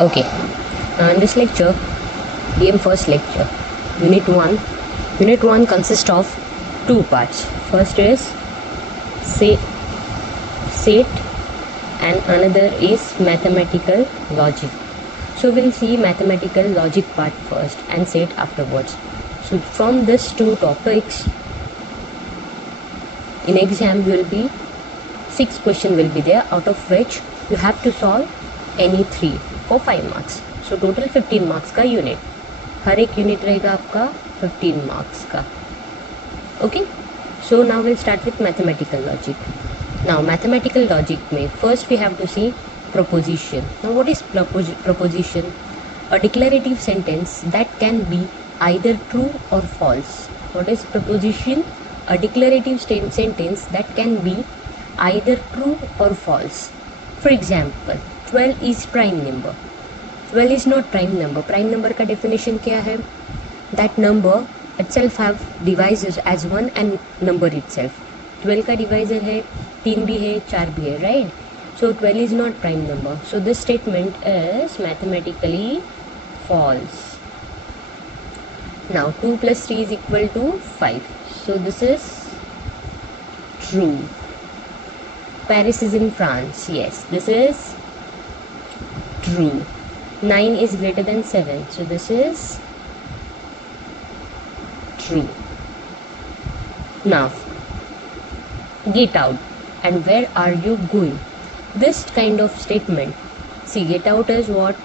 Okay, in this lecture, DM first lecture, Unit 1. Unit 1 consists of two parts. First is set and another is mathematical logic. So we'll see mathematical logic part first and set afterwards. So from these two topics, in exam will be 6 questions will be there, out of which you have to solve any 3 for 5 marks. So total 15 marks का unit. हर एक unit रहेगा आपका 15 marks का. Okay. So now we'll start with mathematical logic. Now mathematical logic में first we have to see proposition. Now what is proposition? A declarative sentence that can be either true or false. What is proposition? A declarative sentence that can be either true or false. For example, 12 is prime number. 12 is not prime number. Prime number का definition क्या है? That number itself have divisors as 1 and number itself. 12 का divisor है 3 भी है 4 भी है, right? So 12 is not prime number. So this statement is mathematically false. Now 2 plus 3 is equal to 5. So this is true. Paris is in France. Yes, this is true. 9 is greater than 7. So this is true. Now, get out and where are you going? This kind of statement. See, get out is what?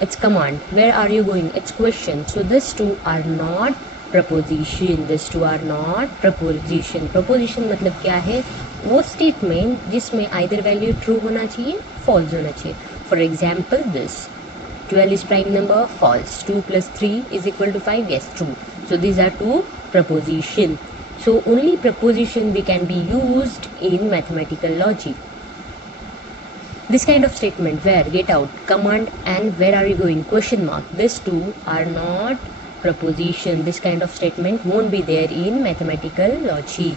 It's command. Where are you going? It's question. So these two are not proposition. These two are not proposition. Proposition मतलब क्या है? वो statement जिसमें either value true होना चाहिए, false होना चाहिए. For example, this 12 is prime number, false. 2 plus 3 is equal to 5, yes, true. So these are two proposition. So only proposition they can be used in mathematical logic. This kind of statement where get out, command and where are you going, question mark, these two are not proposition. This kind of statement won't be there in mathematical logic.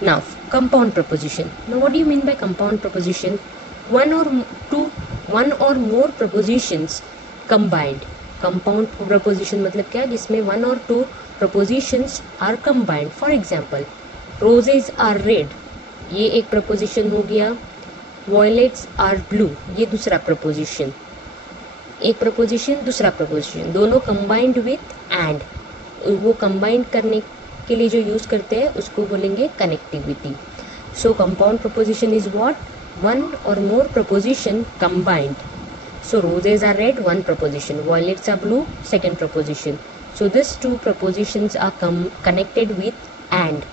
Now, compound proposition. Now, what do you mean by compound proposition? One or more propositions combined. Compound proposition मतलब क्या है? जिसमें one or two propositions are combined. For example, roses are red. ये एक proposition हो गया. Violets are blue. ये दूसरा proposition. एक proposition दूसरा proposition. दोनों combined with and. वो combine करने के लिए जो यूज करते हैं उसको बोलेंगे connectivity. So compound proposition is what? One or more proposition combined. So roses are red, one proposition. Violets are blue, second proposition. So these two propositions are connected with and.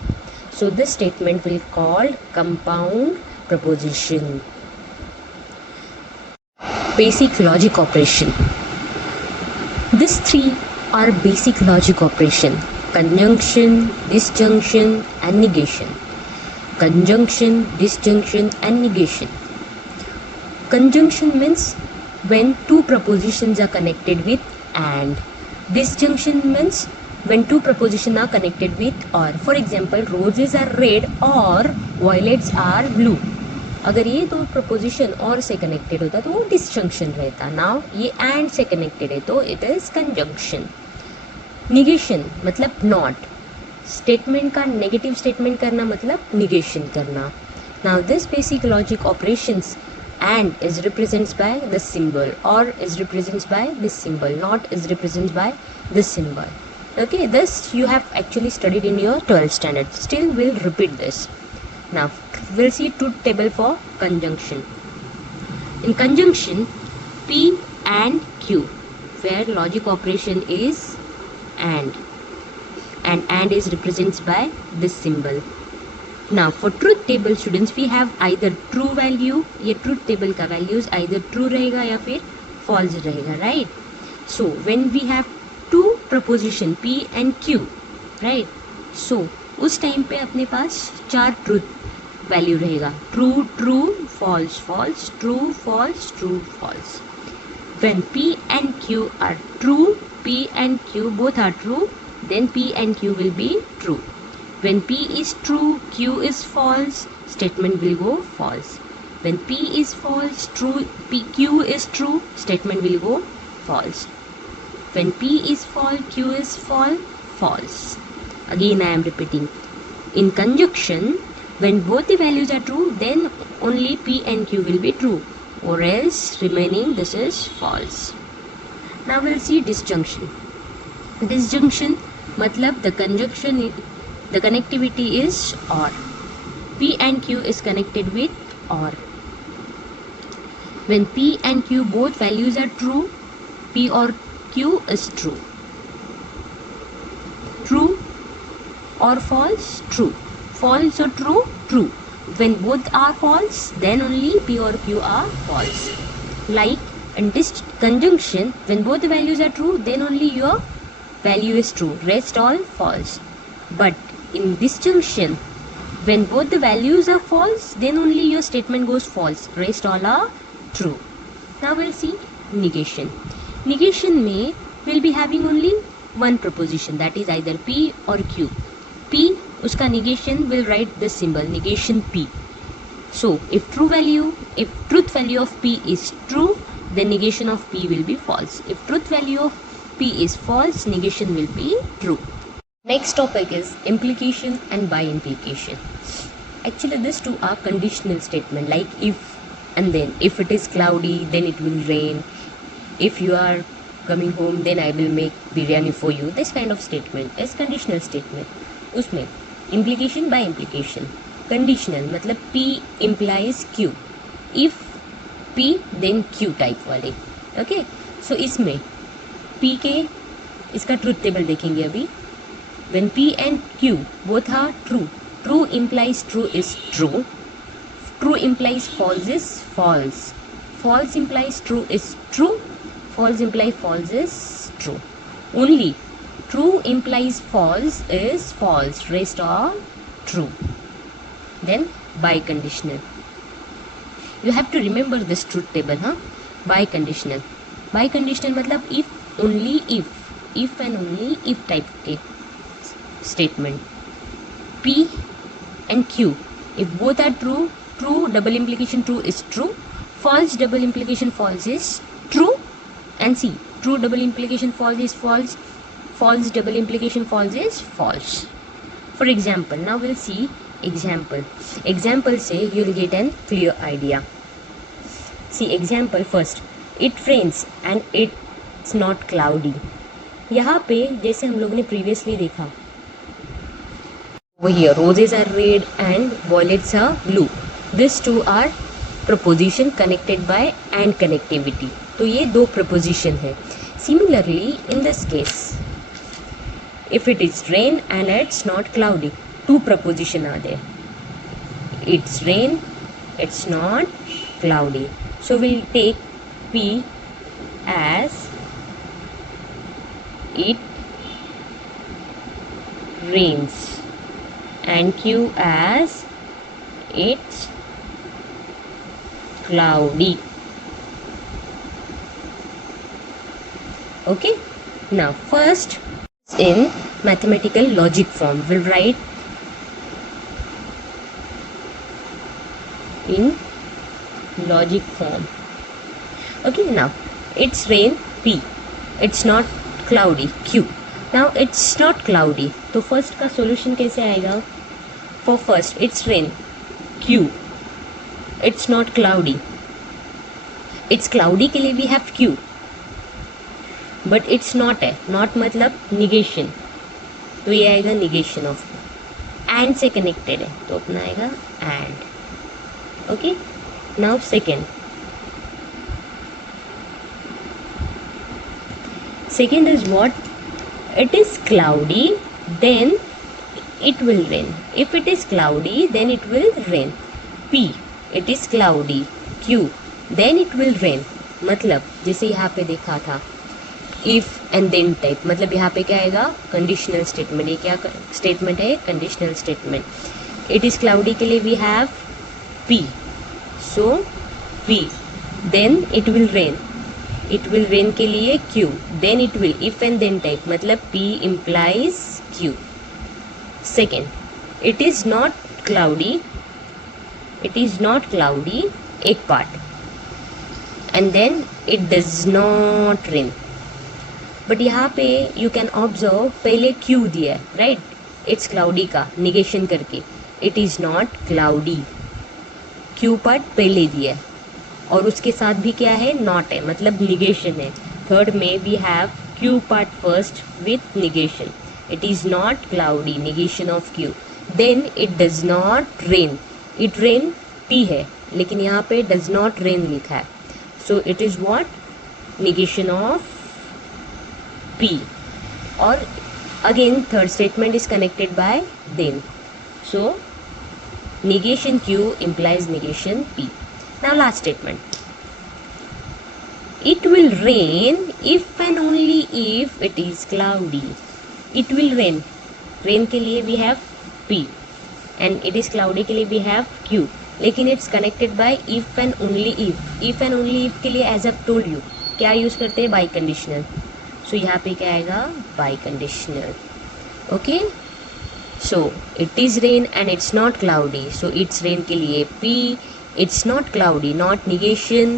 So this statement will be called compound proposition. Basic logic operation. These three are basic logic operation: conjunction, disjunction, and negation. Conjunction, disjunction, and negation. Conjunction means when two propositions are connected with and. Disjunction means when two propositions are connected with or. For example, roses are red or violets are blue. अगर ये दो proposition और से connected होता तो वो disjunction रहता. Now ये and से connected है तो it is conjunction. Negation मतलब not. स्टेटमेंट का नेगेटिव स्टेटमेंट करना मतलब निगेशन करना. Now this basic logic operations and is represents by this symbol और is represents by this symbol, not is represents by this symbol. Okay, this you have actually studied in your 12th standard. Still we'll repeat this. Now we'll see truth table for conjunction. In conjunction, P and Q, where logic operation is and is represented by this symbol. Now for truth table students, we have either true value. ये truth table का values either true रहेगा या फिर false रहेगा, right? So when we have two proposition P and Q, right? So उस time पे अपने पास 4 truth value रहेगा. True, true, false, false, true, false, true, false. When P and Q are true, P and Q both are true, then P and Q will be true. When P is true, Q is false, statement will go false. When P is false, true, Q is true, statement will go false. When P is false, Q is false. Again I am repeating. In conjunction, when both the values are true, then only P and Q will be true, or else remaining this is false. Now we'll see disjunction. Disjunction matlab the conjunction, the connectivity is OR. P and Q is connected with OR. When P and Q both values are true, P or Q is true. True or false? True. False or true? True. When both are false, then only P or Q are false. Like in conjunction, when both the values are true, then only your value is true. Rest all false. But in disjunction, when both the values are false, then only your statement goes false. Rest all are true. Now we'll see negation. Negation may will be having only one proposition, that is either P or Q. P, uska negation will write this symbol, negation P. So if truth value of P is true, then negation of P will be false. If truth value of P is false, negation will be true. Next topic is implication and by implication. Actually these two are conditional statement, like if and then. If it is cloudy, then it will rain. If you are coming home, then I will make biryani for you. This kind of statement is conditional statement. उसमें implication by implication. Conditional मतलब P implies Q. If P then Q type वाले. Okay? So इसमें P के इसका truth table देखेंगे अभी. When P and Q both are true, true implies true is true. True implies false is false. False implies true is true. False implies false is true. Only true implies false is false. Rest are true. Then biconditional. You have to remember this truth table, huh? Biconditional. Biconditional मतलब if only if and only if type के statement. P and Q, if both are true, true double implication true is true, false double implication false is true, and see, true double implication false is false, false double implication false is false. For example, now we'll see example. Example say you will get a clear idea. See example first. It rains and it's not cloudy. यहाँ पे जैसे हम लोग ने previously देखा, here roses are red and violets are blue. These two are proposition connected by and connectivity. तो ये दो proposition है. Similarly, in this case, if it is rain and it's not cloudy, two proposition are there. It's rain, it's not cloudy. So we'll take P as it rains and Q as it's cloudy. Okay, now first in mathematical logic form we'll write in logic form. Okay, now it's rain P, it's not cloudy Q. Now it's not cloudy, तो first का solution कैसे आएगा? For first it's rain Q, it's not cloudy. It's cloudy के लिए we have Q, but it's not है. Not मतलब negation, तो ये आएगा negation of. And से connected है तो अपना आएगा and. Okay, now second is what? It is cloudy, then it will rain. If it is cloudy, then it will rain. P, it is cloudy. Q, then it will rain. मतलब जैसे यहाँ पे देखा था if and then type, मतलब यहाँ पे क्या आएगा? Conditional statement. ये क्या statement है? Conditional statement. It is cloudy के लिए we have P, so P, then it will rain. It will rain के लिए Q, then it will, if and then type, मतलब P implies Q. Second, it is not cloudy. It is not cloudy. एक part, and then it does not rain. But यहाँ पे you can observe पहले Q दिया है, right, it's cloudy का negation करके, it is not cloudy. Q part पहले दिया है और उसके साथ भी क्या है, नॉट है, मतलब निगेशन है. थर्ड में we have Q part first with negation, it is not cloudy, negation of Q. Then it does not rain, it rain P है लेकिन यहाँ पे डज नॉट रेन लिखा है, so it is what, negation of P. और again third statement is connected by then, so negation Q implies negation P. Now last statement. It will rain if and only if it is cloudy. It will rain. Rain के लिए we have P and it is cloudy के लिए we have Q. लेकिन it's connected by if and only if. If and only if के लिए as I've told you क्या use करते हैं, बाई कंडीशनल. सो यहाँ पे क्या आएगा, by conditional. Okay, so it is rain and it's not cloudy, so it's rain के लिए P, it's not cloudy, not negation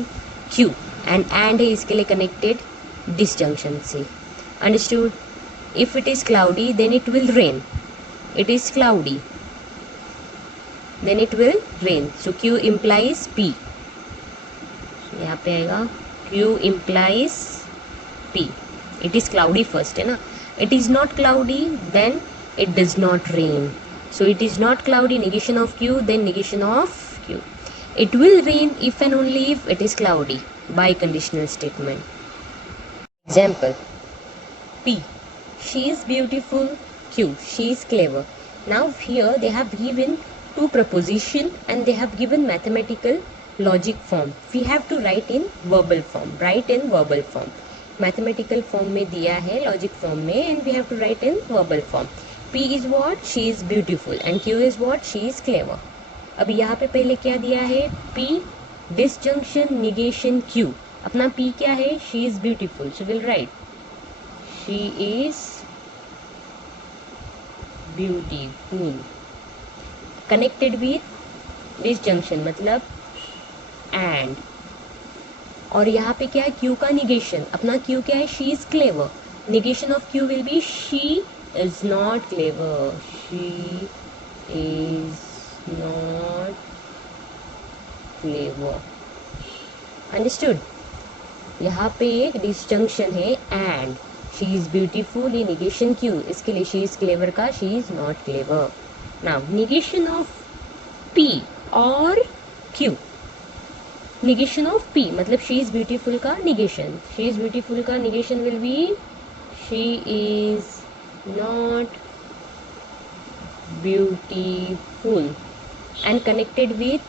Q, and है इसके लिए connected disjunction से. Understood? If it is cloudy then it will rain, it is cloudy then it will rain, so Q implies P. यहाँ पे आएगा Q implies P. It is cloudy first है ना, it is not cloudy then it does not rain, so it is not cloudy, negation of Q, then negation of Q. It will rain if and only if it is cloudy, by conditional statement. Example, P, she is beautiful. Q, she is clever. Now here they have given two proposition and they have given mathematical logic form. We have to write in verbal form, write in verbal form. Mathematical form में दिया है, logic form में, and we have to write in verbal form. P is what, she is beautiful, and Q is what, she is clever. अब यहाँ पे पहले क्या दिया है, P disjunction negation Q. अपना P क्या है, she is beautiful, so we'll write she is beautiful connected with disjunction मतलब and. और यहाँ पे क्या है, Q का negation, अपना Q क्या है, she is clever, negation of Q will be she is not clever, she is not clever. Understood? यहाँ पे एक disjunction है and, she is beautiful ये negation Q, इसके लिए she is clever का she is not clever. Now negation of P और Q, negation of P मतलब she is beautiful का negation, she is beautiful का negation will be she is not beautiful and connected with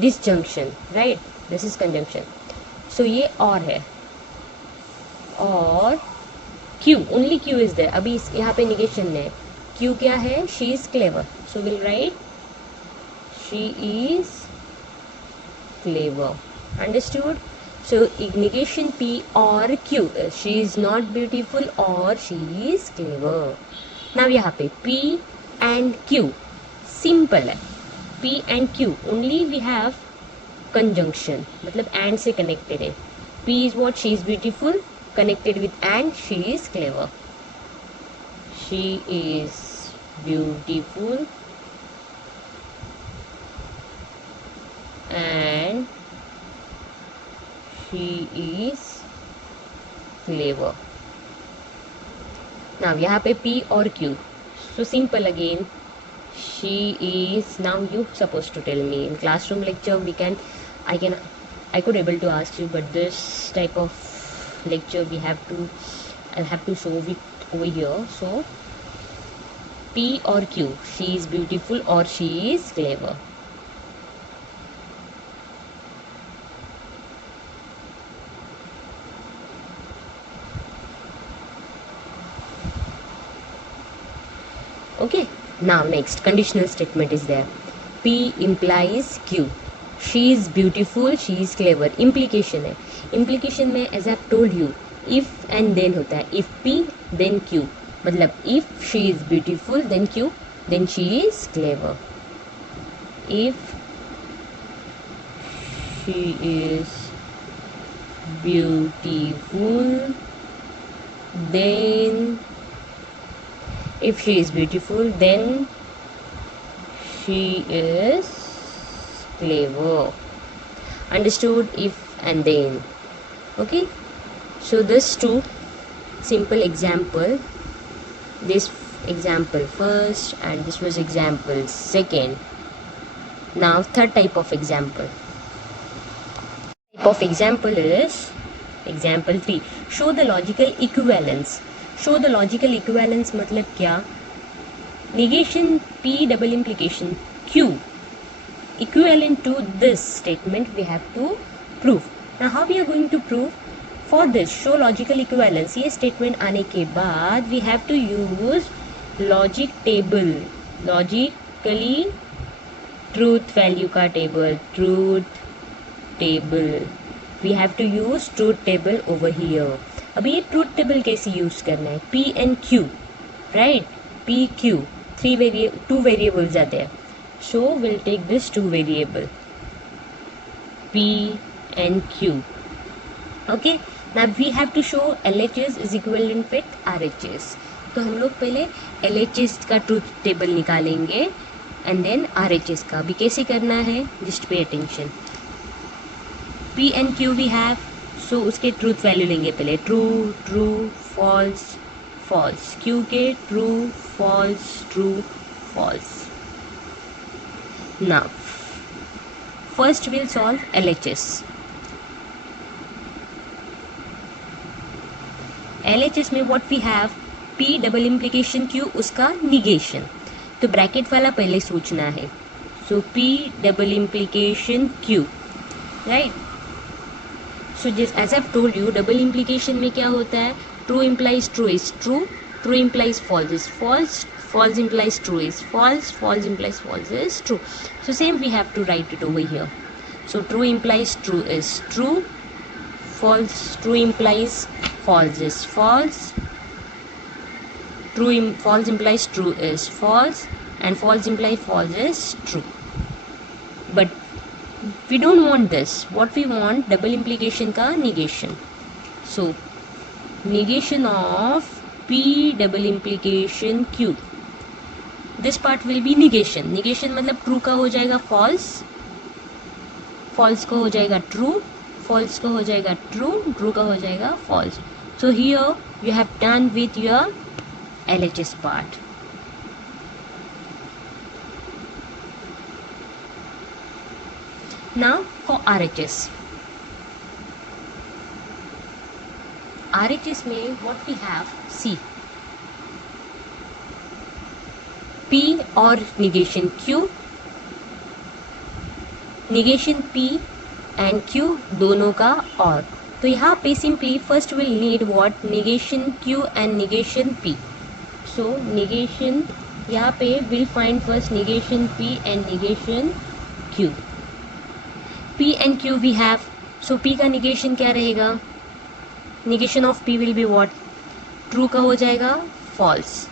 disjunction, right, this is conjunction, so ये और है, और Q, only Q is there. अभी यहाँ पे negation है, Q क्या है, she is clever, so we'll write she is clever. Understood? So negation P or Q, she is not beautiful or she is clever. Now यहाँ पे P and Q simple है, P and Q only we have conjunction मतलब and से connected है. P is what, she is beautiful connected with and she is clever. She is beautiful and she is clever. Now यहाँ पे P और Q, so simple again, she is. Now you supposed to tell me in classroom lecture we can, I could able to ask you, but this type of lecture I'll have to show it over here. So P or Q, she is beautiful or she is clever. Okay, now next conditional statement is there. P implies Q, she is beautiful, she is clever. Implication है, implication में as I've told you if and then होता है, if P then Q, मतलब if she is beautiful then Q, then she is clever. If she is beautiful, then if she is beautiful, then she is clever. Understood? If and then. Okay, so this two simple example, this example first and this was example second. Now third type of example. Type of example is example 3. Show the logical equivalence. Show the logical equivalence मतलब क्या? Negation P double implication Q equivalent to this statement we have to prove. Now how we are going to prove? For this show logical equivalence, ये statement आने के बाद we have to use logic table, logically truth value का table, truth table. We have to use truth table over here. अभी ये truth table कैसे use करना है? P and Q, right? P Q, two variables are there. So we'll take this two variable P and Q. Okay. Now we have to show LHS is equivalent with RHS. तो हम लोग पहले LHS का truth table निकालेंगे and then RHS का भी कैसे करना है, just pay attention. P and Q we have, so उसके ट्रूथ वैल्यू लेंगे पहले. True true false false. Q के true false. Now first we'll solve LHS. LHS में what we have, P double implication Q उसका negation. तो bracket वाला पहले सोचना है. So P double implication Q, right. So जिस as I told you, double implication में क्या होता है? True implies true is true, true implies false is false, false implies true is false, false implies false is true. So same we have to write it over here. So true implies true is true, true implies false is false, false implies true is false, and false implies false is true. But we don't want this. What we want, double implication का negation. So negation of P double implication Q. This part will be negation. Negation मतलब true का हो जाएगा false, false का हो जाएगा true, false का हो जाएगा ट्रू, ट्रू का हो जाएगा false. So here you have done with your LHS part. Now for RHS. RHS में what we have, see P और negation Q, negation P and Q दोनों का और. तो यहाँ पे simply first will need what, negation Q and negation P. So negation यहाँ पे will find first negation P and negation Q. P and Q we have. So P का negation क्या रहेगा? negation of P will be what? True का हो जाएगा false,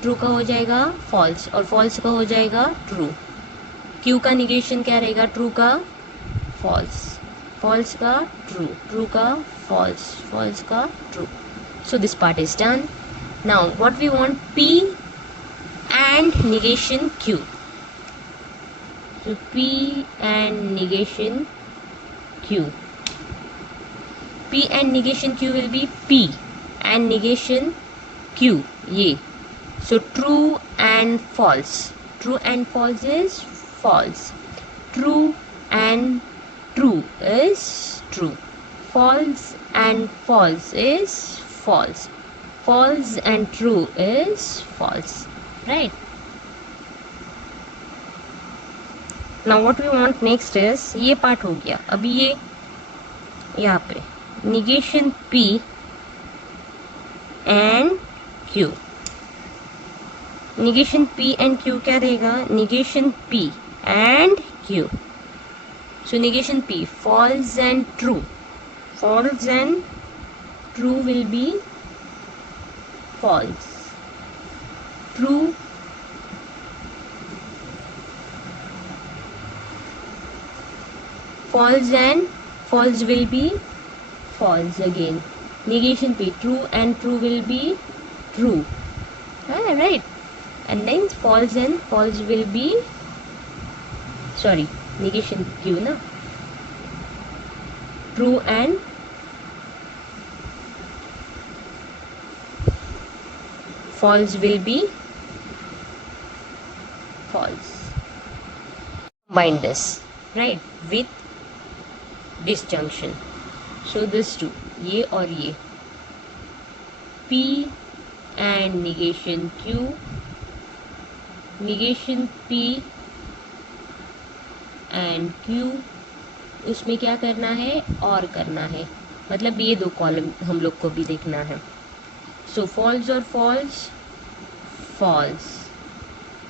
true का हो जाएगा फॉल्स, और फॉल्स का हो जाएगा ट्रू. क्यू का निगेशन क्या रहेगा? ट्रू का फॉल्स, फॉल्स का ट्रू, ट्रू का फॉल्स, फॉल्स का true. So this part is done. Now what we want, P and negation Q. सो P and negation Q. P and negation Q will be P and negation Q. ये so true and false. True and false is false. True and true is true. False and false is false. False and true is false. Right? Now what we want next is, ये part हो गया. अभी ये यहाँ पे negation P and Q. negation P and Q क्या रहेगा? negation P and Q. so negation P, false and true. false and true will be false. True false and false will be false again. Negation P, true and true will be true. Right. And then false and false will be, sorry, negation Q na. True and false will be false. Combine this, right, with disjunction. So this two, ये और ये, P and negation Q, negation P and Q, उसमें क्या करना है और करना है, मतलब ये दो कॉलम हम लोग को भी देखना है. सो फॉल्स और फॉल्स, फॉल्स,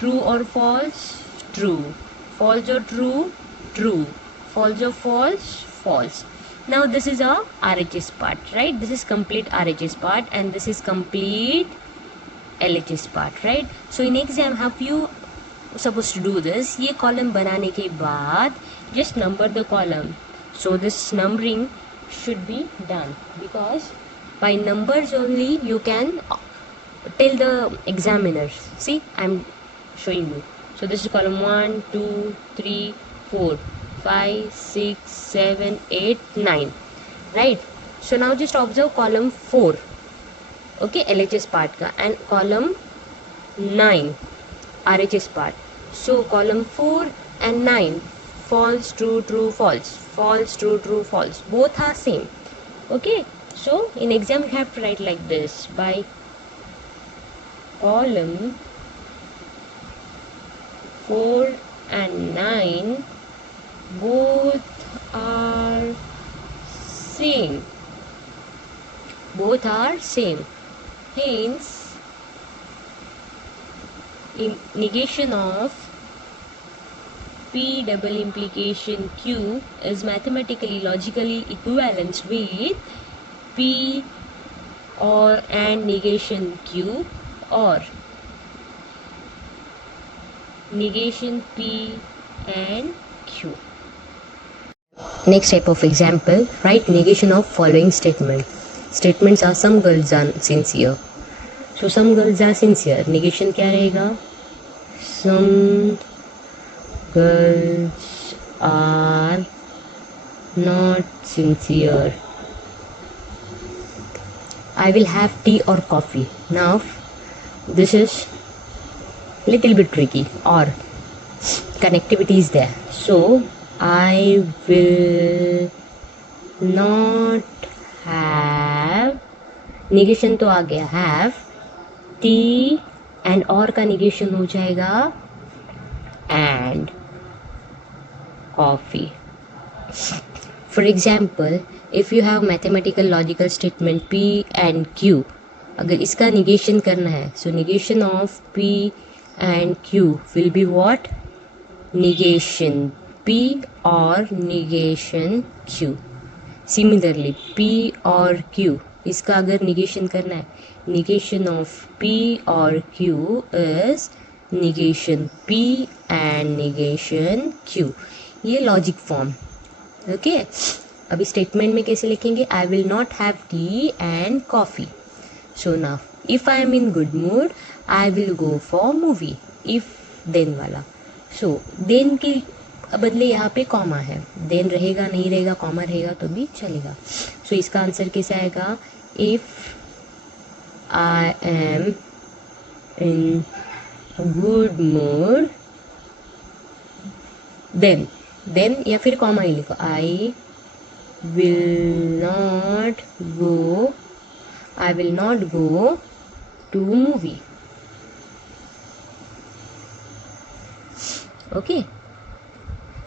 ट्रू और false, true, false or true, true, false or false, false. Now this is a RHS part, right? This is complete RHS part and this is complete LHS part, right? So in exam have you supposed to do this? ये column बनाने के बाद just number the column. So this numbering should be done because by numbers only you can tell the examiners. See, I'm showing you. So this is column 1, 2, 3, 4, 5, 6, 7, 8, 9. Right? So now just observe column 4. Okay, LHS part ka, and column 9, RHS part. So column 4 and 9, false, true, true, false. False, true, true, false. Both are same. Okay? So in exam you have to write like this. By column 4 and 9 both are same. Both are same. Hence, in negation of P double implication Q is mathematically logically equivalent with P or and negation Q or negation P and Q. Next type of example, write negation of following statement. Statements are some girls are sincere. So some girls are sincere. Negation क्या रहेगा? Some girls are not sincere. I will have tea or coffee. Now this is little bit tricky or connectivity is there. So I will not have, negation तो आ गया, have tea and और का negation हो जाएगा and coffee. For example, if you have mathematical logical statement P and Q, अगर इसका negation करना है, so negation of P and Q will be what? Negation P or negation Q. Similarly, P or Q, इसका अगर negation करना है, negation of P or Q is negation P and negation Q. ये logic form. Okay? अभी statement में कैसे लिखेंगे? I will not have tea and coffee. So now, if I am in good mood, I will go for movie. If then वाला. So then के बदले यहाँ पे कॉमा है, then रहेगा नहीं रहेगा, कॉमा रहेगा तो भी चलेगा. So इसका आंसर कैसे आएगा? If I am in good mood, then या फिर कॉमा ही लिखो. I will not go to movie. Okay?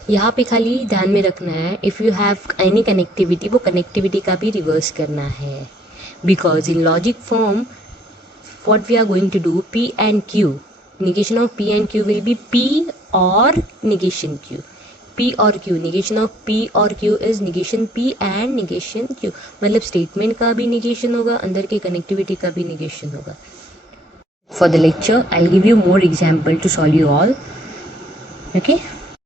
यहाँ पे खाली ध्यान में रखना है, if you have any connectivity, वो कनेक्टिविटी का भी रिवर्स करना है. Because in logic form what we are going to do, P and Q, negation of P and Q will be P or negation Q. P or Q, negation of P or Q is negation P and negation Q. मतलब statement का भी negation होगा, अंदर के connectivity का भी negation होगा. For the lecture, I'll give you more example to solve you all. Okay.